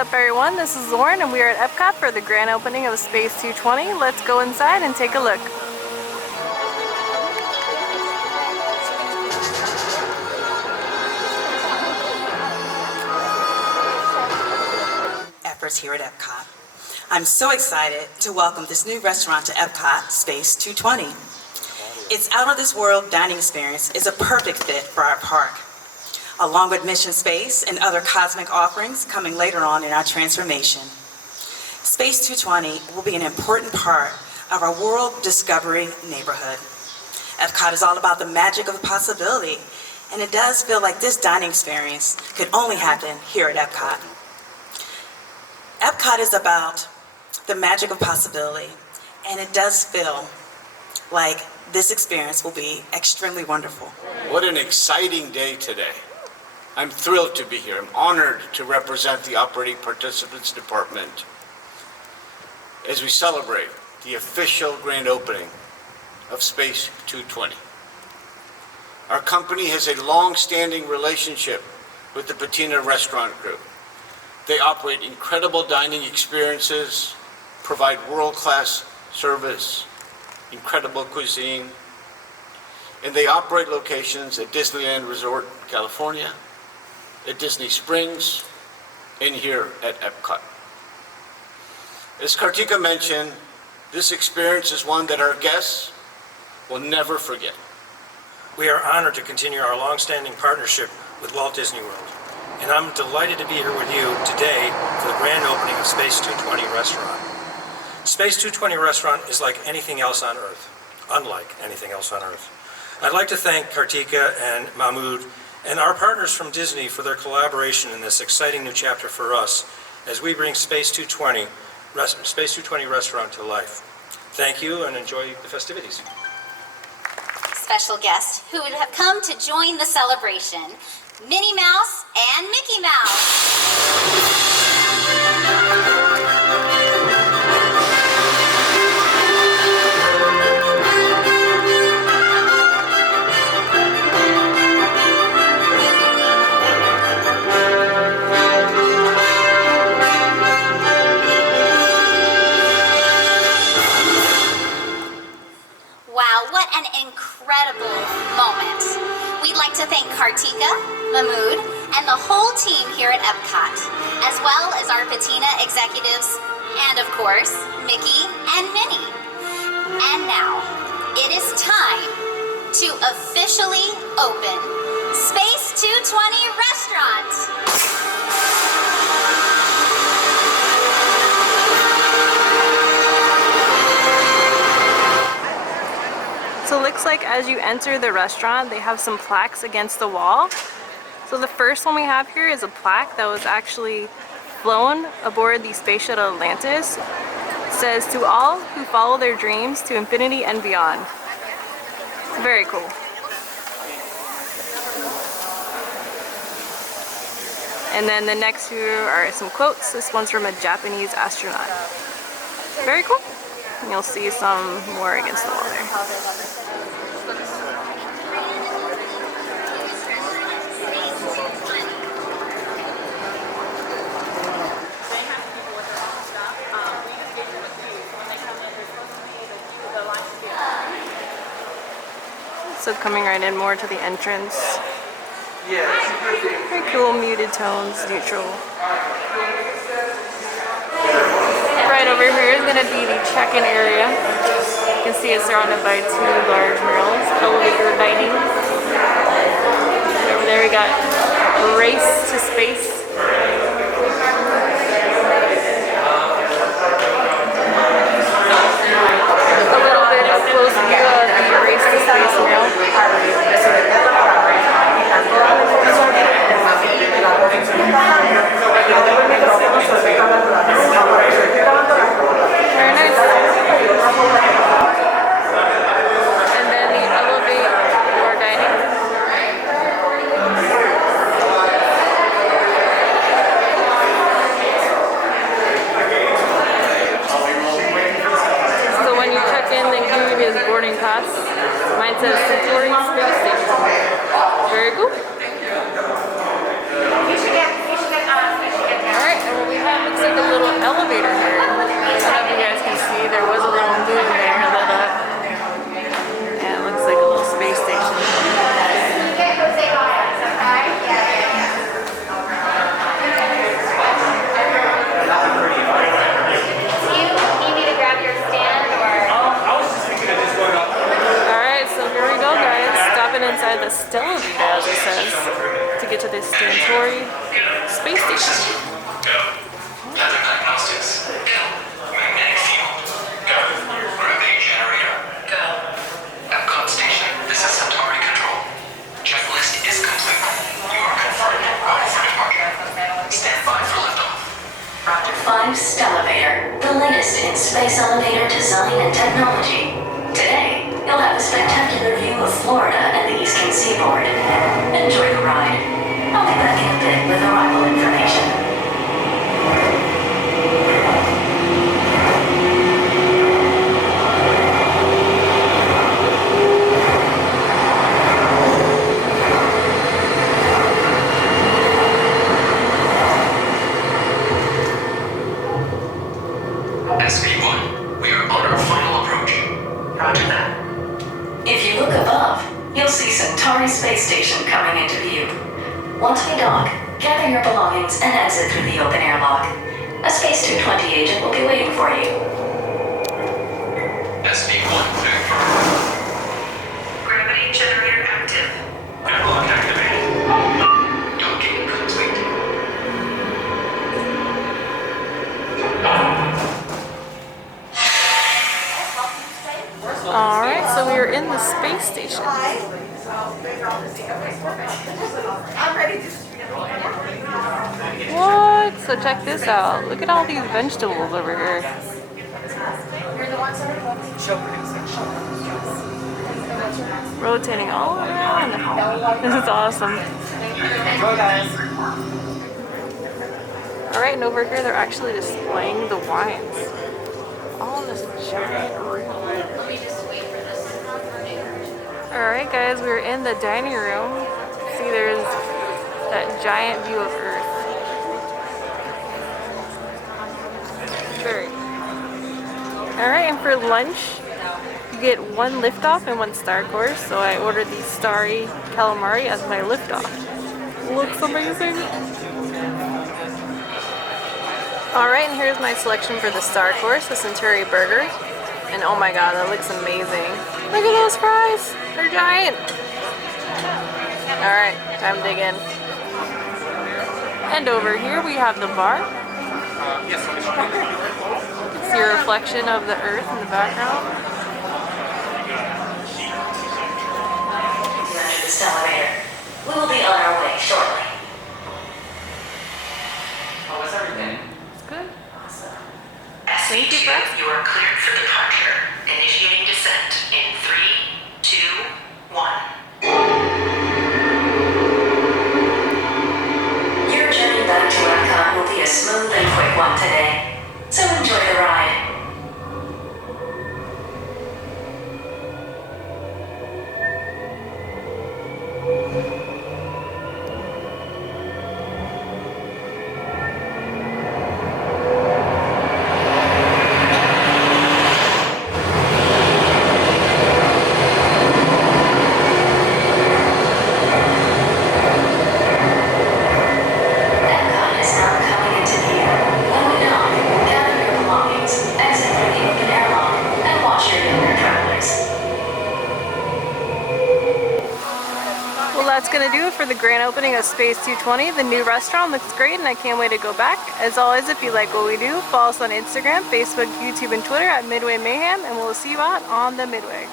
up, everyone? This is Lauren and we are at Epcot for the grand opening of Space 220. Let's go inside and take a look. Efforts here at Epcot. I'm so excited to welcome this new restaurant to Epcot, Space 220. Its out-of-this-world dining experience is a perfect fit for our park, along with mission space and other cosmic offerings coming later on in our transformation. Space 220 will be an important part of our world discovery neighborhood. Epcot is all about the magic of possibility, and it does feel like this dining experience could only happen here at Epcot. Epcot is about the magic of possibility, and it does feel like this experience will be extremely wonderful. What an exciting day today. I'm thrilled to be here. I'm honored to represent the Operating Participants Department as we celebrate the official grand opening of Space 220. Our company has a long-standing relationship with the Patina Restaurant Group. They operate incredible dining experiences, provide world-class service, incredible cuisine, and they operate locations at Disneyland Resort, California, at Disney Springs, and here at Epcot. As Kartika mentioned, this experience is one that our guests will never forget. We are honored to continue our long-standing partnership with Walt Disney World, and I'm delighted to be here with you today for the grand opening of Space 220 Restaurant. Space 220 Restaurant is like anything else on Earth, unlike anything else on Earth. I'd like to thank Kartika and Mahmood and our partners from Disney for their collaboration in this exciting new chapter for us as we bring Space 220 Restaurant to life. Thank you and enjoy the festivities. Special guests who would have come to join the celebration, Minnie Mouse and Mickey Mouse. Wow, what an incredible moment. We'd like to thank Kartika, Mahmood, and the whole team here at Epcot, as well as our Patina executives, and of course, Mickey and Minnie. And now, it is time to officially open Space 220 Restaurant. So it looks like as you enter the restaurant, they have some plaques against the wall. So the first one we have here is a plaque that was actually flown aboard the space shuttle Atlantis. It says, "To all who follow their dreams to infinity and beyond." Very cool. And then the next two are some quotes. This one's from a Japanese astronaut. Very cool. And you'll see some more against the wall there. So coming right in more to the entrance. Very cool, muted tones, neutral. Right over here is going to be the check-in area. You can see it's surrounded by two large murals, elevator dining. Over there we got Race to Space. A little bit of close view of the Race to Space mural. Very nice. And then the elevator dining. So when you check in, they give you his boarding pass. Mine says Centauri says to get to this Centauri Space Station. Go. Weather diagnostics. Go. Magnetic field. Go. Gravity generator. Go. EPCOT'S station. This is Centauri control. Checklist is complete. You are confirmed. Ready for departure. Stand by for liftoff. 5 Stellarvator, the latest in space elevator design and technology. Today, you'll have a spectacular view of Florida and the eastern seaboard. Enjoy the ride. I'll be back in a bit with arrival information. SV1, we are on our final approach. Roger that. If you look above, you'll see Centauri Space Station coming into view. Once we dock, gather your belongings and exit through the open air lock. A Space 220 agent will be waiting for you. SV1 confirmed. Gravity generator active. Airlock activated. Docking complete. Alright, so we are in the space station. What? So check this out. Look at all these vegetables over here. Rotating all around. This is awesome. Alright, and over here they're actually displaying the wines. All in this giant room. Alright guys, we're in the dining room. See, there's that giant view of Earth. Very. Alright, and for lunch, you get 1 liftoff and 1 star course. So I ordered the starry calamari as my liftoff. Looks amazing. Alright, and here's my selection for the star course, the Centauri burger. And oh my god, that looks amazing. Look at those fries! They're giant! Alright, time to dig in. And over here we have the bar. See a reflection of the Earth in the background. You enter the Stellarvator. We will be on our way shortly. How was everything? It's good. Thank you, Brett. You are cleared for departure. Initiating descent in 3, 2, 1. Your journey back to EPCOT will be a smooth and quick one today, so enjoy the ride. EPCOT is now coming into view. When we dock, gather your belongings, exit through the open airlock, and watch your younger travelers. Well, that's gonna do it for the grand opening of Space 220. The new restaurant looks great and I can't wait to go back. As always, if you like what we do, follow us on Instagram, Facebook, YouTube, and Twitter at Midway Mayhem, and we'll see you out on the Midway.